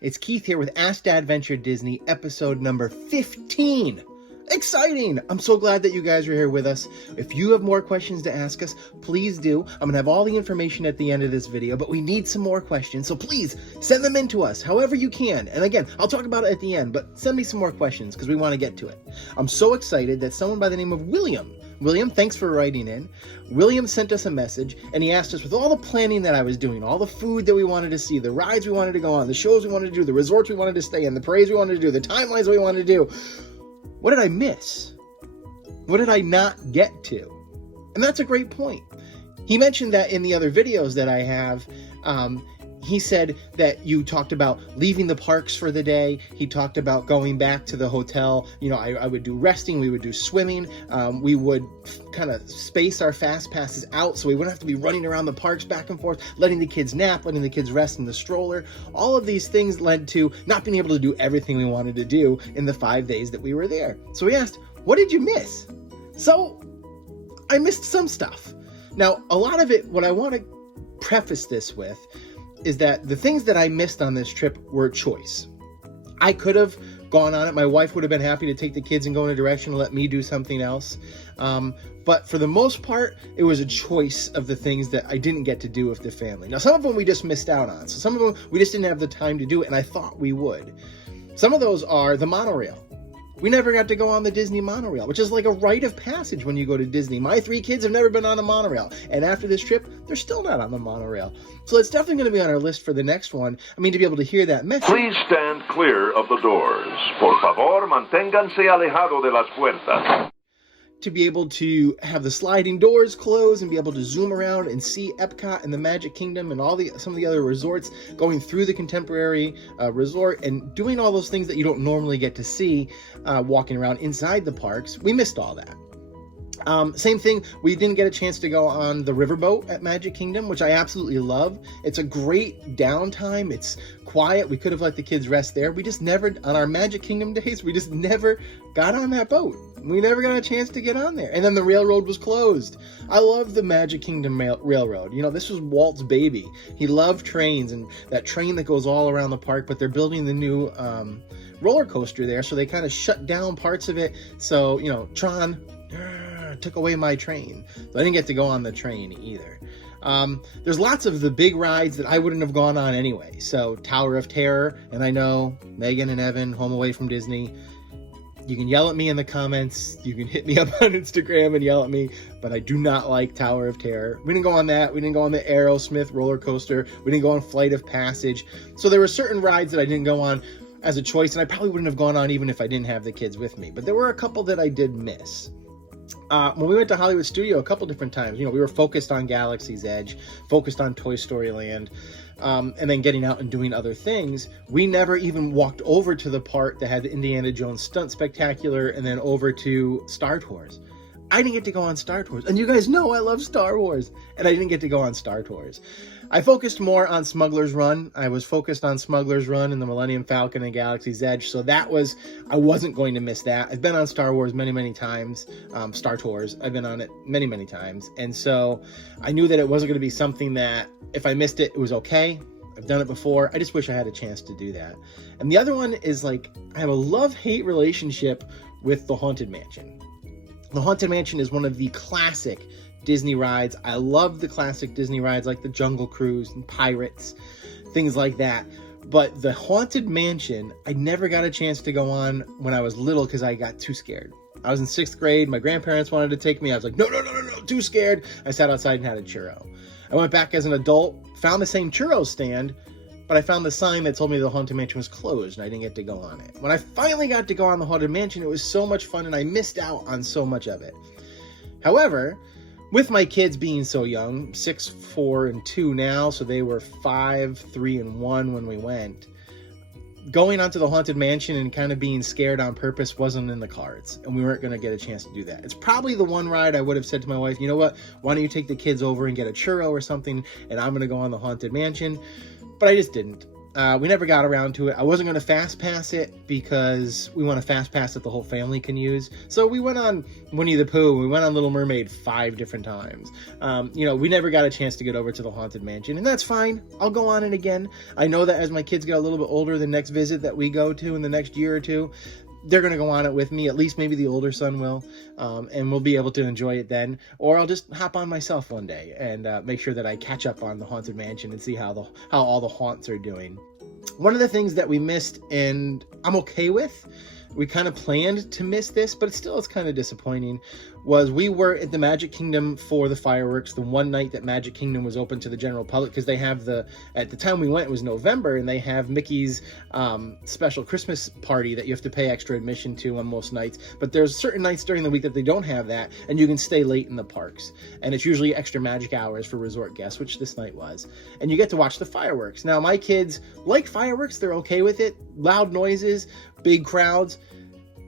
It's Keith here with Ask DADventure Disney, episode number 15. Exciting! I'm so glad that you guys are here with us. If you have more questions to ask us, please do. I'm going to have all the information at the end of this video, but we need some more questions, so please send them in to us however you can. And again, I'll talk about it at the end, but send me some more questions because we want to get to it. I'm so excited that someone by the name of William, thanks for writing in. William sent us a message, and he asked us, with all the planning that I was doing, all the food that we wanted to see, the rides we wanted to go on, the shows we wanted to do, the resorts we wanted to stay in, the parades we wanted to do, the timelines we wanted to do, what did I miss? What did I not get to? And that's a great point. He mentioned that in the other videos that I have, he said that you talked about leaving the parks for the day. He talked about going back to the hotel. You know, I would do resting. We would do swimming. We would kind of space our fast passes out so we wouldn't have to be running around the parks back and forth, letting the kids nap, letting the kids rest in the stroller. All of these things led to not being able to do everything we wanted to do in the 5 days that we were there. So we asked, what did you miss? So I missed some stuff. Now, a lot of it, what I want to preface this with is that the things that I missed on this trip were choice. I could have gone on it. My wife would have been happy to take the kids and go in a direction and let me do something else. But for the most part, it was a choice of the things that I didn't get to do with the family. Now, some of them we just missed out on. So some of them we just didn't have the time to do it, and I thought we would. Some of those are the monorail. We never got to go on the Disney monorail, which is like a rite of passage when you go to Disney. My 3 kids have never been on a monorail, and after this trip, they're still not on the monorail. So it's definitely going to be on our list for the next one. I mean, to be able to hear that message. Please stand clear of the doors. Por favor, manténganse alejado de las puertas. To be able to have the sliding doors closed and be able to zoom around and see Epcot and the Magic Kingdom and some of the other resorts, going through the Contemporary Resort and doing all those things that you don't normally get to see walking around inside the parks. We missed all that. Same thing, we didn't get a chance to go on the riverboat at Magic Kingdom, which I absolutely love. It's a great downtime. It's quiet. We could have let the kids rest there. We just never, on our Magic Kingdom days, we just never got on that boat. We never got a chance to get on there. And then the railroad was closed. I love the Magic Kingdom Railroad. You know, this was Walt's baby. He loved trains and that train that goes all around the park, but they're building the new roller coaster there, so they kind of shut down parts of it. So, you know, Tron took away my train. So I didn't get to go on the train either. There's lots of the big rides that I wouldn't have gone on anyway. So Tower of Terror, and I know Megan and Evan, home away from Disney, you can yell at me in the comments. You can hit me up on Instagram and yell at me, but I do not like Tower of Terror. We didn't go on that. We didn't go on the Aerosmith roller coaster. We didn't go on Flight of Passage. So there were certain rides that I didn't go on as a choice, and I probably wouldn't have gone on even if I didn't have the kids with me. But there were a couple that I did miss. When we went to Hollywood Studio a couple different times, you know, we were focused on Galaxy's Edge, focused on Toy Story Land, and then getting out and doing other things. We never even walked over to the part that had the Indiana Jones Stunt Spectacular and then over to Star Tours. I didn't get to go on Star Tours. And you guys know I love Star Wars. And I didn't get to go on Star Tours. I focused more on Smuggler's Run. I was focused on Smuggler's Run and the Millennium Falcon and Galaxy's Edge. So I wasn't going to miss that. I've been on Star Wars many, many times. Star Tours. I've been on it many, many times. And so I knew that it wasn't going to be something that if I missed it, it was okay. I've done it before. I just wish I had a chance to do that. And the other one is like, I have a love-hate relationship with the Haunted Mansion. The Haunted Mansion is one of the classic Disney rides. I love the classic Disney rides like the Jungle Cruise and Pirates, things like that. But the Haunted Mansion, I never got a chance to go on when I was little because I got too scared. I was in 6th grade. My grandparents wanted to take me. I was like, no, too scared. I sat outside and had a churro. I went back as an adult, found the same churro stand, but I found the sign that told me the Haunted Mansion was closed, and I didn't get to go on it. When I finally got to go on the Haunted Mansion, it was so much fun, and I missed out on so much of it. However, with my kids being so young, 6, 4, and 2 now, so they were 5, 3, and 1 when we went, going onto the Haunted Mansion and kind of being scared on purpose wasn't in the cards, and we weren't going to get a chance to do that. It's probably the one ride I would have said to my wife, you know what, why don't you take the kids over and get a churro or something, and I'm going to go on the Haunted Mansion. But I just didn't. We never got around to it. I wasn't going to fast pass it because we want a fast pass that the whole family can use. So we went on Winnie the Pooh. We went on Little Mermaid 5 different times. We never got a chance to get over to the Haunted Mansion, and that's fine. I'll go on it again. I know that as my kids get a little bit older, the next visit that we go to in the next year or two, they're going to go on it with me. At least maybe the older son will, and we'll be able to enjoy it then. Or I'll just hop on myself one day and make sure that I catch up on the Haunted Mansion and see how all the haunts are doing. One of the things that we missed, and I'm okay with, we kind of planned to miss this, but it's kind of disappointing, was we were at the Magic Kingdom for the fireworks the one night that Magic Kingdom was open to the general public, because they have at the time we went, it was November, and they have Mickey's special Christmas party that you have to pay extra admission to on most nights. But there's certain nights during the week that they don't have that, and you can stay late in the parks. And it's usually extra magic hours for resort guests, which this night was. And you get to watch the fireworks. Now, my kids like fireworks. They're okay with it. Loud noises, big crowds.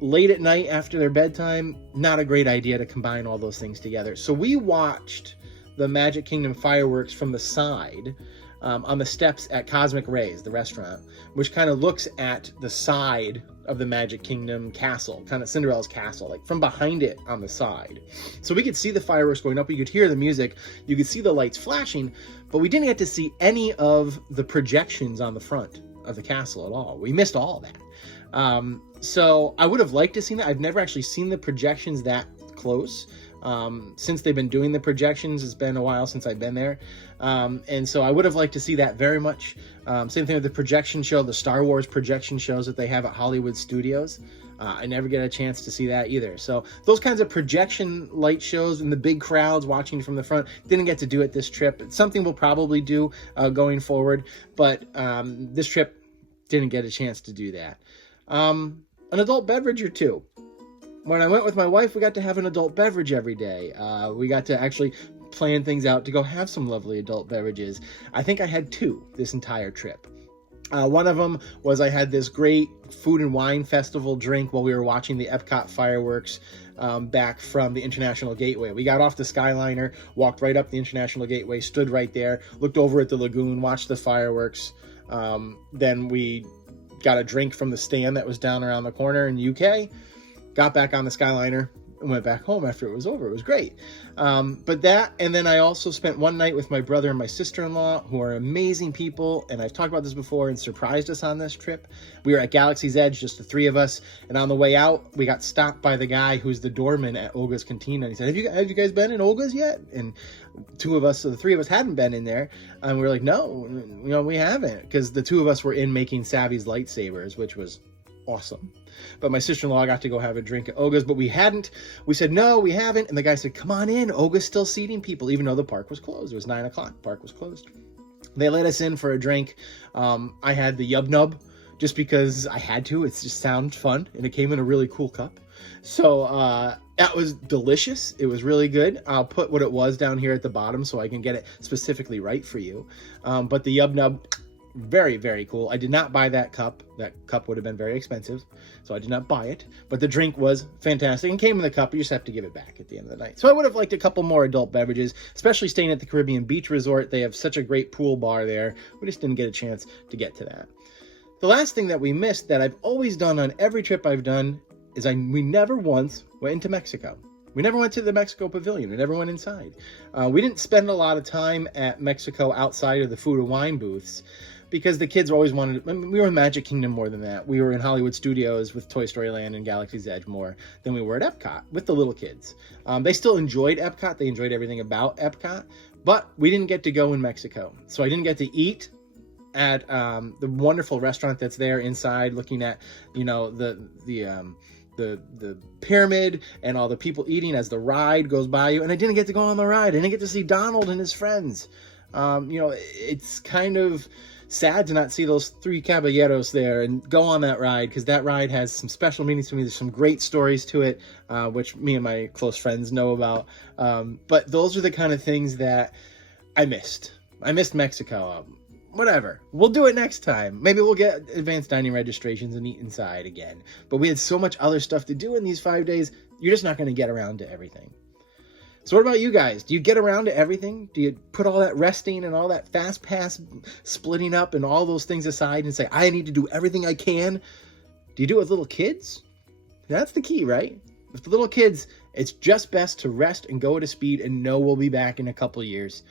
Late at night after their bedtime, not a great idea to combine all those things together. So we watched the Magic Kingdom fireworks from the side on the steps at Cosmic Rays, the restaurant, which kind of looks at the side of the Magic Kingdom castle, kind of Cinderella's castle, like from behind it on the side. So we could see the fireworks going up, you could hear the music, you could see the lights flashing, but we didn't get to see any of the projections on the front of the castle at all. We missed all that. So I would have liked to see that. I've never actually seen the projections that close. Since they've been doing the projections, it's been a while since I've been there. And so I would have liked to see that very much. Same thing with the projection show, the Star Wars projection shows that they have at Hollywood Studios. I never get a chance to see that either. So those kinds of projection light shows and the big crowds watching from the front, didn't get to do it this trip. It's something we'll probably do going forward. But this trip didn't get a chance to do that. An adult beverage or two. When I went with my wife, we got to have an adult beverage every day. We got to actually plan things out to go have some lovely adult beverages. I think I had 2 this entire trip. One of them was I had this great food and wine festival drink while we were watching the Epcot fireworks back from the International Gateway. We got off the Skyliner, walked right up the International Gateway, stood right there, looked over at the lagoon, watched the fireworks. Then we got a drink from the stand that was down around the corner in the UK, got back on the Skyliner, and went back home after it was over. It was great. But that, and then I also spent one night with my brother and my sister-in-law, who are amazing people, and I've talked about this before, and surprised us on this trip. We were at Galaxy's Edge, just the 3 of us, and on the way out, we got stopped by the guy who's the doorman at Olga's Cantina, and he said, have you guys been in Olga's yet? And 2 of us, so the 3 of us hadn't been in there, and we were like, no, we haven't, because the 2 of us were in making Savvy's lightsabers, which was awesome. But my sister-in-law got to go have a drink at Olga's, but we hadn't. We said, no, we haven't. And the guy said, come on in. Olga's still seating people, even though the park was closed. It was 9 o'clock. The park was closed. They let us in for a drink. I had the Yub Nub just because I had to. It just sounds fun, and it came in a really cool cup. So that was delicious. It was really good. I'll put what it was down here at the bottom so I can get it specifically right for you. But the Yub Nub, very, very cool. I did not buy that cup. That cup would have been very expensive, so I did not buy it. But the drink was fantastic and came in the cup. You just have to give it back at the end of the night. So I would have liked a couple more adult beverages, especially staying at the Caribbean Beach Resort. They have such a great pool bar there. We just didn't get a chance to get to that. The last thing that we missed that I've always done on every trip I've done is we never once went into Mexico. We never went to the Mexico Pavilion. We never went inside. We didn't spend a lot of time at Mexico outside of the food and wine booths, because the kids always wanted, we were in Magic Kingdom more than that. We were in Hollywood Studios with Toy Story Land and Galaxy's Edge more than we were at Epcot with the little kids. They still enjoyed Epcot. They enjoyed everything about Epcot, but we didn't get to go in Mexico. So I didn't get to eat at the wonderful restaurant that's there inside, looking at, the pyramid and all the people eating as the ride goes by you. And I didn't get to go on the ride. I didn't get to see Donald and his friends. It's kind of sad to not see those 3 caballeros there and go on that ride, because that ride has some special meanings to me. There's some great stories to it, which me and my close friends know about. But those are the kind of things that I missed. I missed Mexico. Whatever. We'll do it next time. Maybe we'll get advanced dining registrations and eat inside again. But we had so much other stuff to do in these 5 days, you're just not going to get around to everything. So what about you guys? Do you get around to everything? Do you put all that resting and all that fast pass splitting up and all those things aside and say, I need to do everything I can? Do you do it with little kids? That's the key, right? With the little kids, it's just best to rest and go at a speed and know we'll be back in a couple of years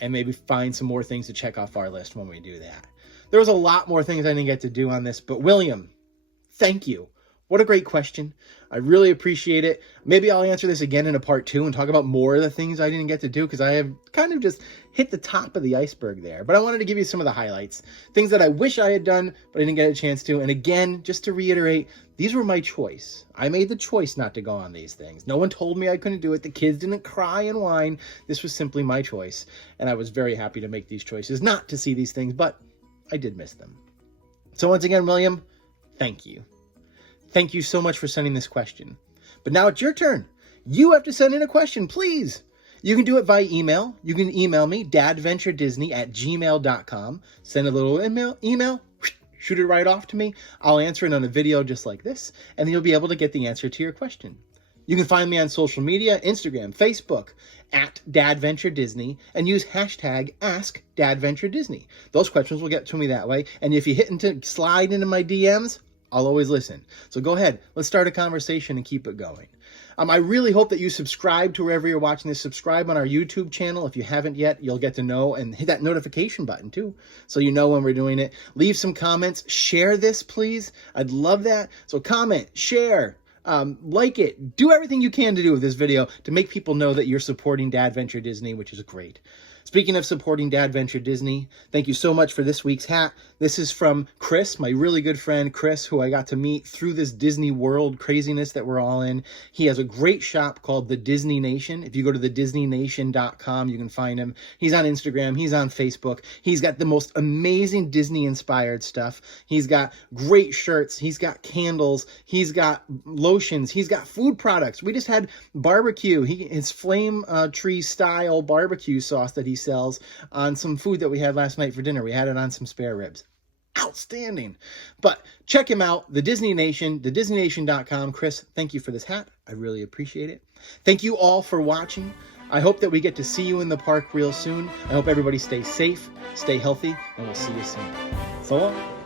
and maybe find some more things to check off our list when we do that. There was a lot more things I didn't get to do on this, but William, thank you. What a great question. I really appreciate it. Maybe I'll answer this again in a part 2 and talk about more of the things I didn't get to do because I have kind of just hit the top of the iceberg there. But I wanted to give you some of the highlights, things that I wish I had done, but I didn't get a chance to. And again, just to reiterate, these were my choice. I made the choice not to go on these things. No one told me I couldn't do it. The kids didn't cry and whine. This was simply my choice. And I was very happy to make these choices, not to see these things, but I did miss them. So once again, William, thank you. Thank you so much for sending this question. But now it's your turn. You have to send in a question, please. You can do it via email. You can email me, DADventureDisney@gmail.com. Send a little email, shoot it right off to me. I'll answer it on a video just like this, and then you'll be able to get the answer to your question. You can find me on social media, Instagram, Facebook, @DADventureDisney, and use hashtag AskDADventureDisney. Those questions will get to me that way. And if you slide into my DMs, I'll always listen. So go ahead. Let's start a conversation and keep it going. I really hope that you subscribe to wherever you're watching this. Subscribe on our YouTube channel. If you haven't yet, you'll get to know, and hit that notification button too, so you know when we're doing it. Leave some comments. Share this, please. I'd love that. So comment, share, like it. Do everything you can to do with this video to make people know that you're supporting DADventure Disney, which is great. Speaking of supporting DADventure Disney, thank you so much for this week's hat. This is from Chris, my really good friend Chris, who I got to meet through this Disney World craziness that we're all in. He has a great shop called The Disney Nation. If you go to thedisneynation.com, you can find him. He's on Instagram. He's on Facebook. He's got the most amazing Disney-inspired stuff. He's got great shirts. He's got candles. He's got lotions. He's got food products. We just had barbecue. His flame tree style barbecue sauce that he sells on some food that we had last night for dinner. We had it on some spare ribs. Outstanding. But check him out, The Disney Nation, thedisneynation.com. Chris, thank you for this hat. I really appreciate it. Thank you all for watching. I hope that we get to see you in the park real soon. I hope everybody stays safe, stay healthy, and we'll see you soon. So long.